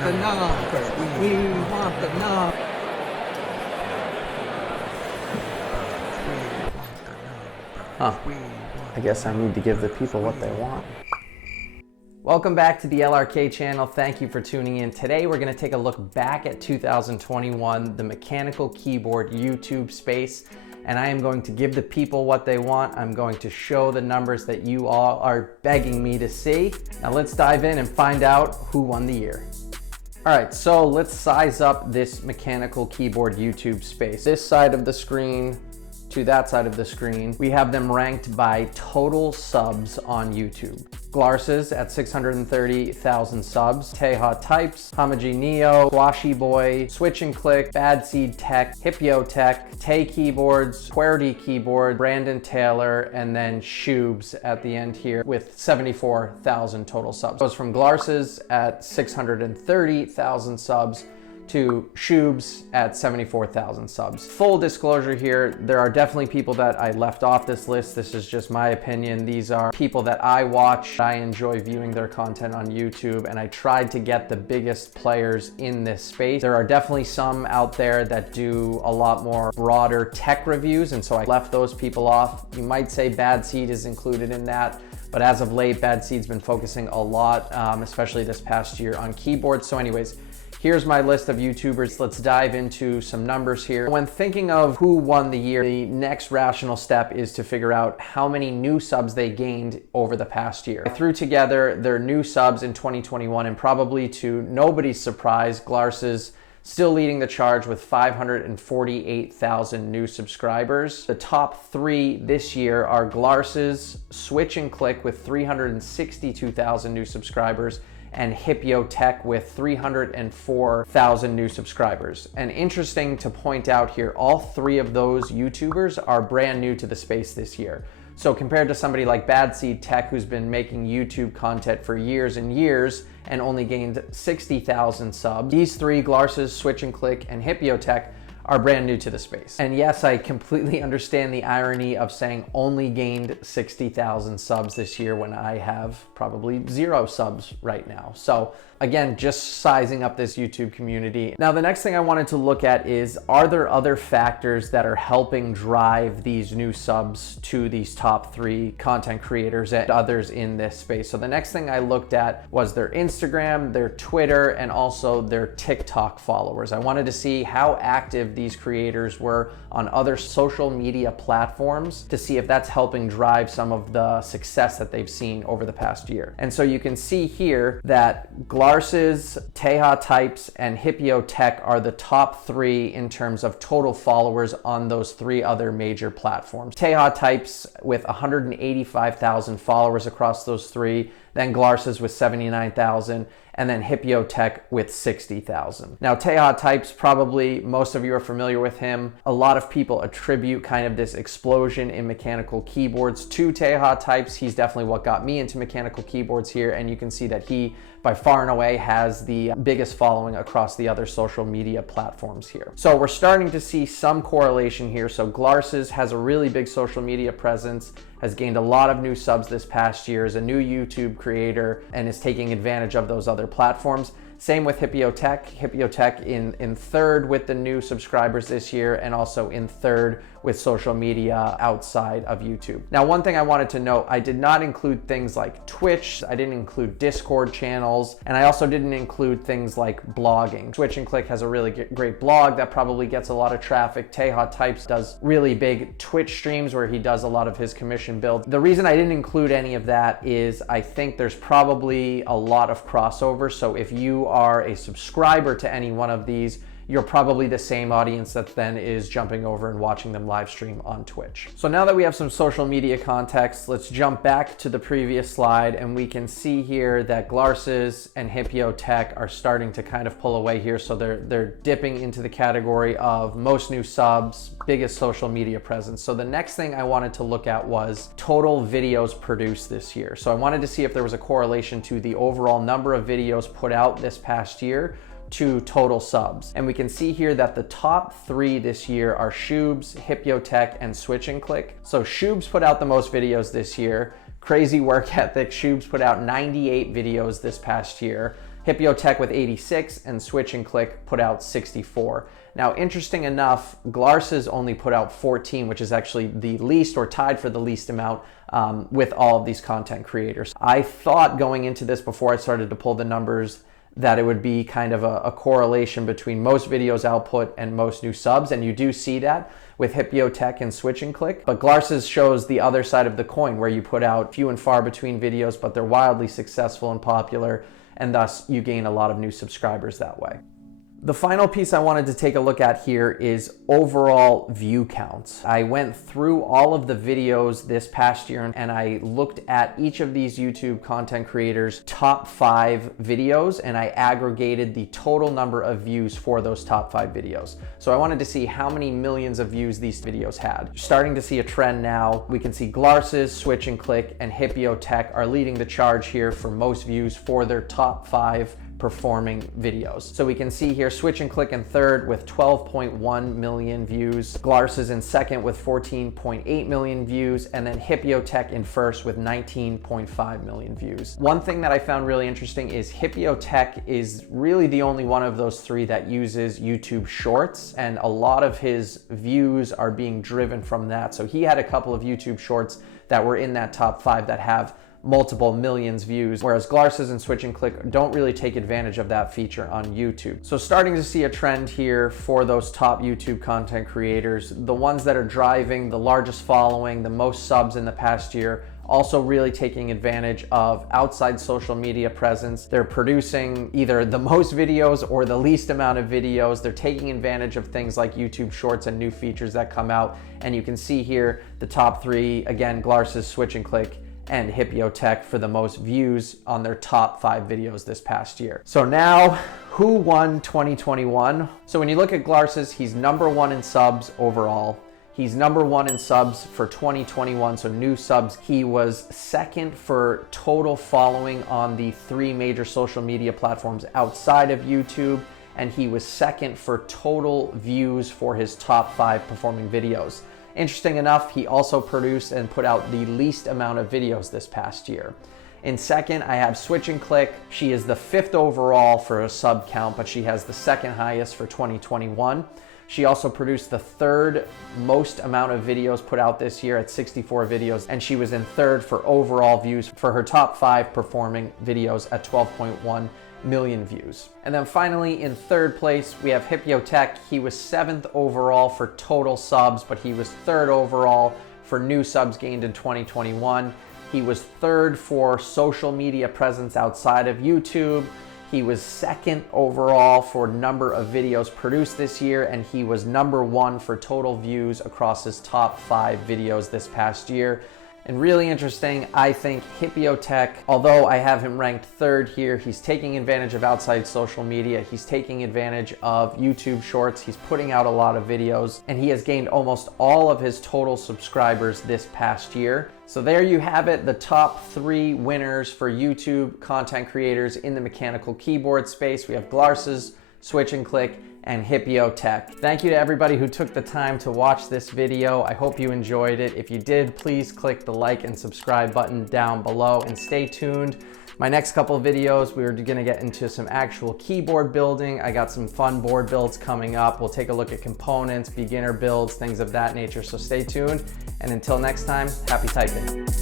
the number. We want the number. Huh. I guess I need to give the people what they want. Welcome back to the LRK channel. Thank you for tuning in. Today we're going to take a look back at 2021, the mechanical keyboard YouTube space, and I am going to give the people what they want. I'm going to show the numbers that you all are begging me to see. Now let's dive in and find out who won the year. All right, so let's size up this mechanical keyboard YouTube space. This side of the screen to that side of the screen, we have them ranked by total subs on YouTube. Glarses at 630,000 subs, Hypeotech, Homogeneo, Squashy Boy, Switch and Click, Bad Seed Tech, Hypeotech, Keeb Awards, QWERTY Keyboard, Brandon Taylor, and then Shoobs at the end here with 74,000 total subs. It goes from Glarses at 630,000 subs to Shoobs at 74,000 subs. Full disclosure here, there are definitely people that I left off this list. This is just my opinion. These are people that I watch. I enjoy viewing their content on YouTube, and I tried to get the biggest players in this space. There are definitely some out there that do a lot more broader tech reviews, and so I left those people off. You might say Bad Seed is included in that, but as of late, Bad Seed's been focusing a lot, especially this past year, on keyboards. So anyways, here's my list of YouTubers. Let's dive into some numbers here. When thinking of who won the year, the next rational step is to figure out how many new subs they gained over the past year. I threw together their new subs in 2021, and probably to nobody's surprise, Glarses still leading the charge with 548,000 new subscribers. The top three this year are Glarses, Switch and Click with 362,000 new subscribers, and Hypeotech with 304,000 new subscribers. And interesting to point out here, all three of those YouTubers are brand new to the space this year. So compared to somebody like Bad Seed Tech, who's been making YouTube content for years and years and only gained 60,000 subs, these three, Glarses, Switch and Click, and Hypeotech, are brand new to the space. And yes, I completely understand the irony of saying only gained 60,000 subs this year when I have probably 0 subs right now. So again, just sizing up this YouTube community. Now, the next thing I wanted to look at is, are there other factors that are helping drive these new subs to these top three content creators and others in this space? So the next thing I looked at was their Instagram, their Twitter, and also their TikTok followers. I wanted to see how active these creators were on other social media platforms to see if that's helping drive some of the success that they've seen over the past year. And so you can see here that Glarses, Hypeotech, and Hypeotech are the top three in terms of total followers on those three other major platforms. Hypeotech with 185,000 followers across those three, then Glarses with 79,000, and then Hypeotech with 60,000. Now, Hypeotech, probably most of you are familiar with him. A lot of people attribute kind of this explosion in mechanical keyboards to Hypeotech. He's definitely what got me into mechanical keyboards here, and you can see that he, by far and away, has the biggest following across the other social media platforms here. So we're starting to see some correlation here. So Glarses has a really big social media presence, has gained a lot of new subs this past year, is a new YouTube creator, and is taking advantage of those other platforms. Same with Hypeotech. Hypeotech in third with the new subscribers this year, and also in third with social media outside of YouTube. Now, one thing I wanted to note, I did not include things like Twitch, I didn't include Discord channels, and I also didn't include things like blogging. Switch and Click has a really great blog that probably gets a lot of traffic. Hypeotech does really big Twitch streams where he does a lot of his commission builds. The reason I didn't include any of that is I think there's probably a lot of crossover. So if you are a subscriber to any one of these, you're probably the same audience that then is jumping over and watching them live stream on Twitch. So now that we have some social media context, let's jump back to the previous slide, and we can see here that Glarses and Hypeotech are starting to kind of pull away here. So they're dipping into the category of most new subs, biggest social media presence. So the next thing I wanted to look at was total videos produced this year. So I wanted to see if there was a correlation to the overall number of videos put out this past year to total subs. And we can see here that the top three this year are Shoobs, Hypeotech, and Switch and Click. So Shoobs put out the most videos this year. Crazy work ethic. Shoobs put out 98 videos this past year. Hypeotech with 86, and Switch and Click put out 64. Now, interesting enough, Glarses only put out 14, which is actually the least, or tied for the least amount with all of these content creators. I thought going into this, before I started to pull the numbers, that it would be kind of a correlation between most videos output and most new subs, and you do see that with Hypeotech and Switch and Click. But Glarses shows the other side of the coin, where you put out few and far between videos, but they're wildly successful and popular, and thus you gain a lot of new subscribers that way. The final piece I wanted to take a look at here is overall view counts. I went through all of the videos this past year and I looked at each of these YouTube content creators' top 5 videos, and I aggregated the total number of views for those top 5 videos. So I wanted to see how many millions of views these videos had. Starting to see a trend now. We can see Glarses, Switch and Click, and Hypeotech are leading the charge here for most views for their top 5 performing videos. So we can see here Switch and Click in third with 12.1 million views, Glarses in second with 14.8 million views, and then Hypeotech in first with 19.5 million views. One thing that I found really interesting is Hypeotech is really the only one of those three that uses YouTube Shorts, and a lot of his views are being driven from that. So he had a couple of YouTube Shorts that were in that top 5 that have multiple millions views, whereas Glarses and Switch and Click don't really take advantage of that feature on YouTube. So starting to see a trend here for those top YouTube content creators, the ones that are driving the largest following, the most subs in the past year, also really taking advantage of outside social media presence. They're producing either the most videos or the least amount of videos. They're taking advantage of things like YouTube Shorts and new features that come out. And you can see here the top 3, again, Glarses, Switch and Click, and Hypeotech for the most views on their top 5 videos this past year. So now, who won 2021? So when you look at Glarses, he's #1 in subs overall. He's #1 in subs for 2021, so new subs. He was second for total following on the 3 major social media platforms outside of YouTube, and he was second for total views for his top 5 performing videos. Interesting enough, he also produced and put out the least amount of videos this past year. In second, I have Switch and Click. She is the 5th overall for a sub count, but she has the 2nd highest for 2021. She also produced the 3rd most amount of videos put out this year at 64 videos, and she was in 3rd for overall views for her top 5 performing videos at 12.1 million views. And then finally, in 3rd place, we have Hypeotech. He was 7th overall for total subs, but he was 3rd overall for new subs gained in 2021. He was 3rd for social media presence outside of YouTube. He was 2nd overall for number of videos produced this year, and he was #1 for total views across his top 5 videos this past year. And really interesting, I think Hypeotech, although I have him ranked 3rd here, he's taking advantage of outside social media. He's taking advantage of YouTube Shorts. He's putting out a lot of videos, and he has gained almost all of his total subscribers this past year. So there you have it, the top 3 winners for YouTube content creators in the mechanical keyboard space. We have Glarses, Switch and Click, and Hypeotech. Thank you to everybody who took the time to watch this video. I hope you enjoyed it. If you did, please click the like and subscribe button down below, and stay tuned. My next couple of videos, we're gonna get into some actual keyboard building. I got some fun board builds coming up. We'll take a look at components, beginner builds, things of that nature. So stay tuned. And until next time, happy typing.